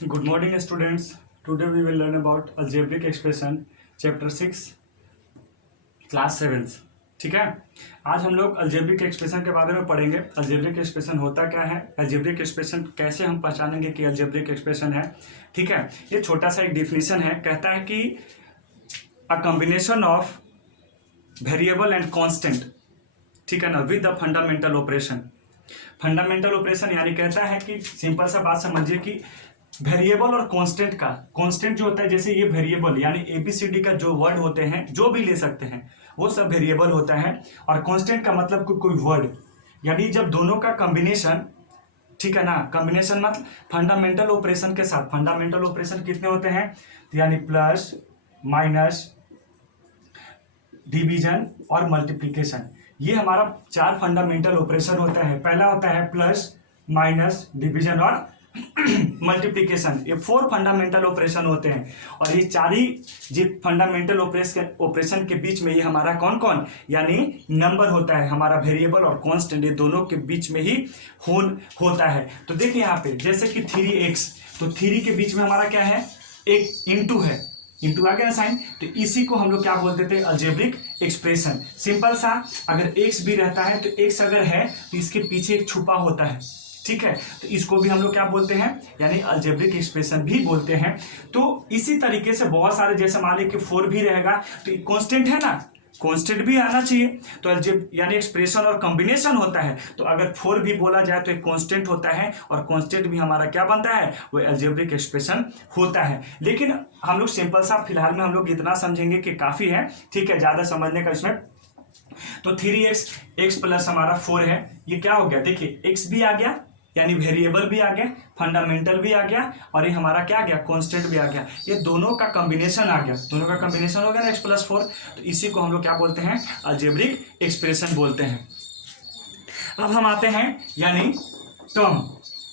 Good morning, students. Today we will learn about algebraic expression, chapter 6, class 7th. ठीक है, आज हम लोग अलजेब्रिक एक्सप्रेशन के बारे में पढ़ेंगे। अलजेब्रिक एक्सप्रेशन होता क्या है, अलजेब्रिक एक्सप्रेशन कैसे हम पहचानेंगे कि अलजेब्रिक एक्सप्रेशन है। ठीक है, ये छोटा सा एक डिफिनीशन है, कहता है कि a combination of variable and constant, ठीक है ना, with the fundamental operation. Fundamental operation यानी कहता है कि सिंपल सा बात समझिए कि वेरिएबल और कांस्टेंट का, कांस्टेंट जो होता है जैसे ये वेरिएबल यानी एबीसीडी का जो वर्ड होते हैं, जो भी ले सकते हैं वो सब वेरिएबल होता है, और कांस्टेंट का मतलब कोई वर्ड, यानी जब दोनों का कॉम्बिनेशन, ठीक है ना, कॉम्बिनेशन मतलब फंडामेंटल ऑपरेशन के साथ। फंडामेंटल ऑपरेशन कितने होते हैं, यानी प्लस, माइनस, डिवीजन और मल्टीप्लिकेशन। ये हमारा 4 फंडामेंटल ऑपरेशन होता है। पहला होता है प्लस, माइनस, डिवीजन और मल्टीप्लिकेशन। ये 4 फंडामेंटल ऑपरेशन होते हैं, और ये 4 ही जो फंडामेंटल ऑपरेशन के बीच में ये हमारा कौन कौन, यानी नंबर होता है हमारा, वेरिएबल और कांस्टेंट, ये दोनों के बीच में ही होता है। तो देखिए यहाँ पे जैसे कि 3x, तो 3 के बीच में हमारा क्या है, एक इंटू है, इंटू आ गया साइन, तो इसी को हम लोग क्या बोलते थे, अलजेब्रिक एक्सप्रेशन। सिंपल सा, अगर x भी रहता है तो x अगर है तो इसके पीछे एक छुपा होता है, ठीक है, तो इसको भी हम लोग क्या बोलते हैं, यानी अलजेब्रिक एक्सप्रेशन भी बोलते हैं। तो इसी तरीके से बहुत सारे, जैसे मान लीजिए कि 4 भी रहेगा तो कांस्टेंट है ना, कांस्टेंट भी आना चाहिए, तो यानी एक्सप्रेशन और कॉम्बिनेशन होता है, तो अगर 4 भी बोला जाए तो एक कांस्टेंट होता है, और कांस्टेंट भी हमारा क्या बनता है, वो अलजेब्रिक एक्सप्रेशन होता है। लेकिन हम लोग सिंपल सा फिलहाल में हम लोग इतना समझेंगे कि काफी है, ठीक है, ज्यादा समझने का इसमें। तो 3x, x प्लस हमारा 4 है, ये क्या हो गया, देखिए x भी आ गया, यानी वेरिएबल भी आ गया, फंडामेंटल भी आ गया, और ये हमारा क्या आ गया, कांस्टेंट भी आ गया। ये दोनों का कॉम्बिनेशन आ गया, दोनों का कॉम्बिनेशन हो गया ना, x प्लस 4, तो इसी को हम लोग क्या बोलते हैं, अलजेब्रिक एक्सप्रेशन बोलते हैं। अब हम आते हैं यानी टर्म,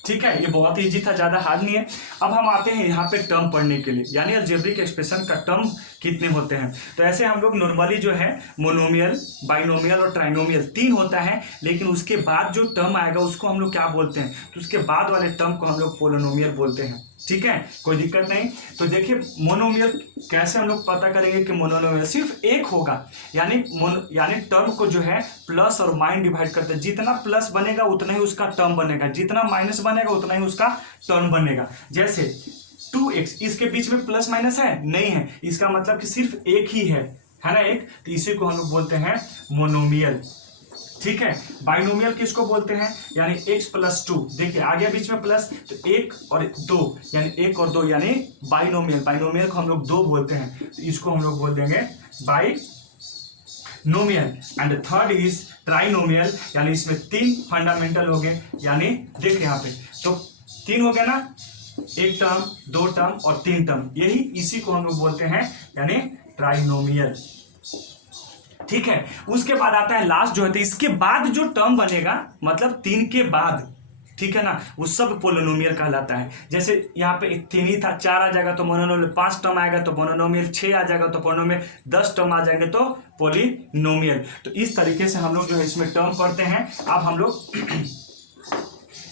ठीक है, ये बहुत इजी था, ज्यादा हार्ड नहीं है। अब हम आते हैं यहाँ पे टर्म पढ़ने के लिए, यानी अलजेब्रिक एक्सप्रेशन का टर्म कितने होते हैं। तो ऐसे हम लोग नॉर्मली जो है मोनोमियल, बाइनोमियल और ट्राइनोमियल 3 होता है, लेकिन उसके बाद जो टर्म आएगा उसको हम लोग क्या बोलते हैं, तो उसके बाद वाले टर्म को हम लोग पोलिनोमियल बोलते हैं। ठीक है, कोई दिक्कत नहीं। तो देखिए मोनोमियल कैसे हम लोग पता करेंगे कि मोनोमियल सिर्फ एक होगा, यानी टर्म को जो है प्लस और माइनस डिवाइड करते हैं, जितना प्लस बनेगा उतना ही उसका टर्म बनेगा, जितना माइनस बनेगा उतना ही उसका टर्म बनेगा। जैसे 2x, इसके बीच में प्लस माइनस है नहीं है, इसका मतलब कि सिर्फ एक ही है ना, एक, तो इसी को हम लोग बोलते हैं मोनोमियल। ठीक है, बाइनोमियल किसको बोलते हैं, यानी x प्लस 2, देखिए आ गया बीच में प्लस, तो 1 और 2, यानी 1 और 2, यानी बाइनोमियल। बाइनोमियल को हम लोग 2 बोलते हैं, तो इसको हम लोग बोल देंगे binomial. And third is trinomial, यानी इसमें 3 फंडामेंटल हो गए, यानी देखिए यहाँ पे तो 3 हो गया ना, 1 टर्म, 2 टर्म और 3 टर्म, यही इसी को हम लोग बोलते हैं यानी ट्राइनोमियल। ठीक है, उसके बाद आता है लास्ट जो है, इसके बाद जो टर्म बनेगा, मतलब 3 के बाद, ठीक है ना, वो सब पोलिनोमियल कहलाता है। जैसे यहाँ पे 3 ही था, 4 आ जाएगा तो मोनोनोमियल, 5 टर्म आएगा तो मोनोनोमियल, 6 आ जाएगा तो पोलिनोमियल, 10 टर्म आ जाएंगे तो पोलिनोमियल। तो इस तरीके से हम लोग जो है इसमें टर्म पढ़ते हैं। अब हम लोग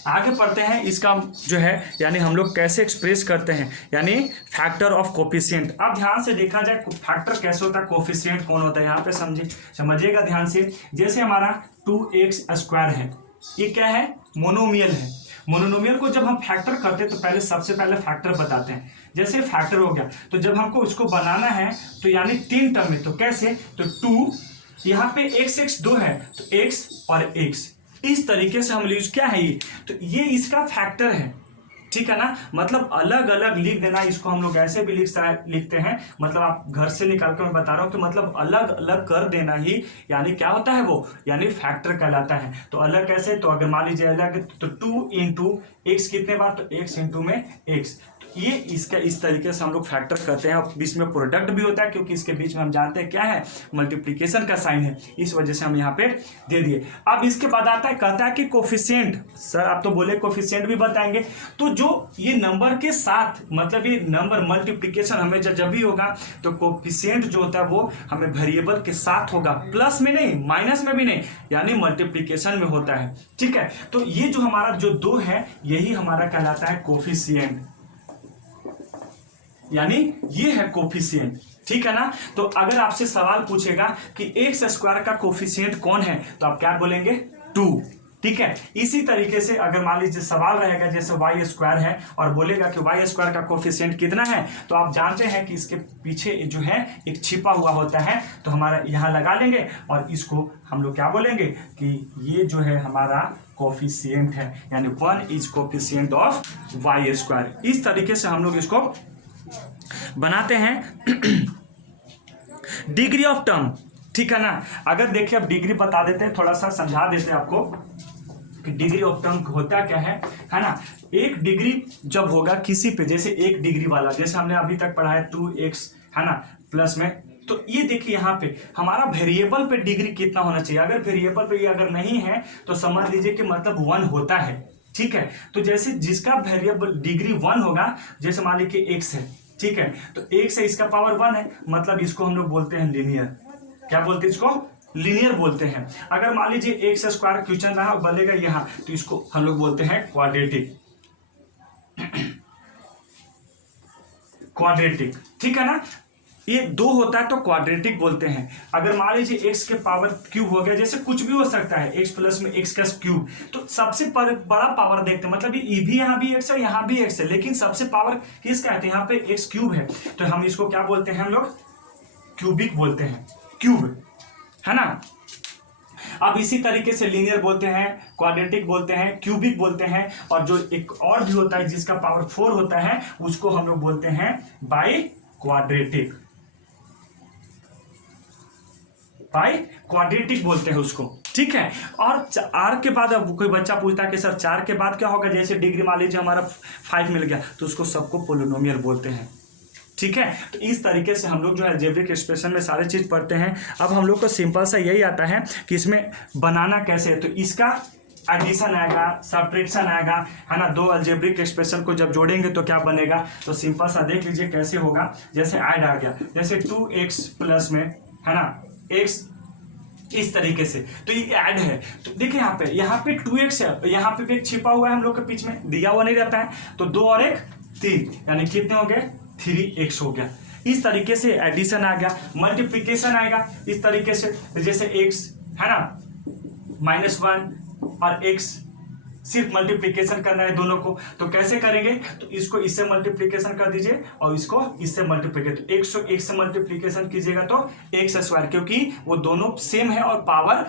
आगे पढ़ते हैं इसका जो है, यानी हम लोग कैसे एक्सप्रेस करते हैं, यानी फैक्टर ऑफ कोफिशिएंट। अब ध्यान से देखा जाए फैक्टर कैसे होता है, कोफिशिएंट कौन होता है, यहाँ पे समझिएगा ध्यान से। जैसे हमारा 2x² है, ये क्या है, मोनोमियल है। मोनोमियल को जब हम फैक्टर करते हैं तो सबसे पहले फैक्टर बताते हैं। जैसे फैक्टर हो गया, तो जब हमको इसको बनाना है तो यानी 3 टर्म में, तो कैसे, तो 2, यहाँ पे x 2 है तो x और x, इस तरीके से हम यूज, क्या है ये, तो ये इसका फैक्टर है, ठीक है ना, मतलब अलग अलग लिख देना, इसको हम लोग ऐसे भी लिखते हैं, मतलब आप घर से निकाल कर मैं बता रहा हूँ, तो मतलब अलग अलग कर देना ही यानी क्या होता है वो, यानी फैक्टर कहलाता है। तो अलग कैसे, तो अगर मान लीजिए अलग तो 2 इंटू x कितने बार, तो x इंटू में x, ये इसका इस तरीके से हम लोग फैक्टर करते हैं। और बीच में प्रोडक्ट भी होता है, क्योंकि इसके बीच में हम जानते हैं क्या है, मल्टीप्लिकेशन का साइन है, इस वजह से हम यहाँ पे दे दिए। अब इसके बाद आता है, कहता है कि कोफिशिएंट, सर आप तो बोले कोफिशिएंट भी बताएंगे, तो जो ये नंबर के साथ, मतलब ये नंबर मल्टीप्लिकेशन हमें जब भी होगा तो कोफिशिएंट जो होता है वो हमें वेरिएबल के साथ होगा, प्लस में नहीं, माइनस में भी नहीं, यानी मल्टीप्लिकेशन में होता है। ठीक है, तो ये जो हमारा जो 2 है, यही हमारा कहलाता है कोफिशिएंट। यानी ये है कोफिशिएंट, ठीक है ना। तो अगर आपसे सवाल पूछेगा कि एक्स स्क्वायर का कोफिशिएंट कौन है, तो आप क्या बोलेंगे? 2, ठीक है। इसी तरीके से अगर मान लीजिए सवाल रहेगा जैसे वाई स्क्वायर है और बोलेगा कि वाई स्क्वायर का कोफिशिएंट कितना है, तो आप जानते हैं कि इसके पीछे जो है एक छिपा हुआ होता है, तो हमारा यहाँ लगा लेंगे और इसको हम लोग क्या बोलेंगे कि ये जो है हमारा कोफिशिएंट है, यानी 1 is coefficient of Y square. इस तरीके से हम लोग इसको बनाते हैं। डिग्री ऑफ टर्म, ठीक है ना। अगर देखिए अब डिग्री बता देते हैं, थोड़ा सा समझा देते हैं आपको कि डिग्री ऑफ टर्म होता क्या है ना। एक डिग्री जब होगा किसी पे, जैसे 1 डिग्री वाला, जैसे हमने अभी तक पढ़ा है 2x, है ना, प्लस में, तो ये देखिए यहाँ पे हमारा वेरिएबल पे डिग्री कितना होना चाहिए। अगर वेरिएबल पे ये अगर नहीं है तो समझ लीजिए कि मतलब 1 होता है, ठीक है। तो जैसे जिसका वेरिएबल डिग्री 1 होगा, जैसे मान लीजिए x है, ठीक है, तो x है, इसका पावर 1 है, मतलब इसको हम लोग बोलते हैं लीनियर। क्या बोलते हैं इसको? लीनियर बोलते हैं। अगर मान लीजिए एक्स स्क्वायर क्वेश्चन रहा बनेगा यहाँ, तो इसको हम लोग बोलते हैं क्वाड्रेटिक। क्वाड्रेटिक, ठीक है ना। ये 2 होता है तो क्वाड्रेटिक बोलते हैं। अगर मान लीजिए x के पावर क्यूब हो गया, जैसे कुछ भी हो सकता है, x प्लस में x का क्यूब, तो सबसे बड़ा पावर देखते हैं, मतलब ये भी यहाँ भी x है, यहाँ भी x है, लेकिन सबसे पावर किसका है? तो यहाँ पे x क्यूब है, तो हम इसको क्या बोलते हैं? हम लोग क्यूबिक बोलते हैं, क्यूब, है ना। अब इसी तरीके से लीनियर बोलते हैं, क्वाड्रेटिक बोलते हैं, क्यूबिक बोलते हैं, और जो एक और भी होता है जिसका पावर 4 होता है, उसको हम लोग बोलते हैं बाई क्वाड्रेटिक। बाई क्वाड्रेटिक बोलते हैं उसको, ठीक है। और r के बाद अब कोई बच्चा पूछता है कि सर 4 के बाद क्या होगा? जैसे डिग्री मान लीजिए हमारा 5 मिल गया, तो उसको सबको पोलिनोमियल बोलते हैं, ठीक है। तो इस तरीके से हम लोग जो है अलजेब्रिक एक्सप्रेशन में सारे चीज पढ़ते हैं। अब हम लोग को सिंपल सा यही आता है कि इसमें बनाना कैसे है। तो इसका एडिशन आएगा, सब्ट्रैक्शन आएगा, है ना। 2 अलजेब्रिक एक्सप्रेशन को जब जोड़ेंगे तो क्या बनेगा, तो सिंपल सा देख लीजिए कैसे होगा। जैसे ऐड आ गया, जैसे 2x प्लस में, है ना, x, इस तरीके से, तो ये ऐड है। तो देखिए यहाँ पे 2x है, यहाँ पे भी एक छिपा हुआ है हम लोग के बीच में, दिया हुआ नहीं रहता है, तो 2 और 1 3, यानी कितने हो गए? 3x हो गया। इस तरीके से एडिशन आ गया। मल्टीप्लिकेशन आएगा इस तरीके से, जैसे x, है ना, -1 और x, सिर्फ मल्टीप्लिकेशन करना है दोनों को, तो कैसे करेंगे? तो इसको इससे मल्टीप्लिकेशन कर दीजिए और इसको इससे मल्टीप्लिकेशन, तो 101 से मल्टीप्लिकेशन कीजिएगा तो x स्क्वायर, क्योंकि वो दोनों सेम है और पावर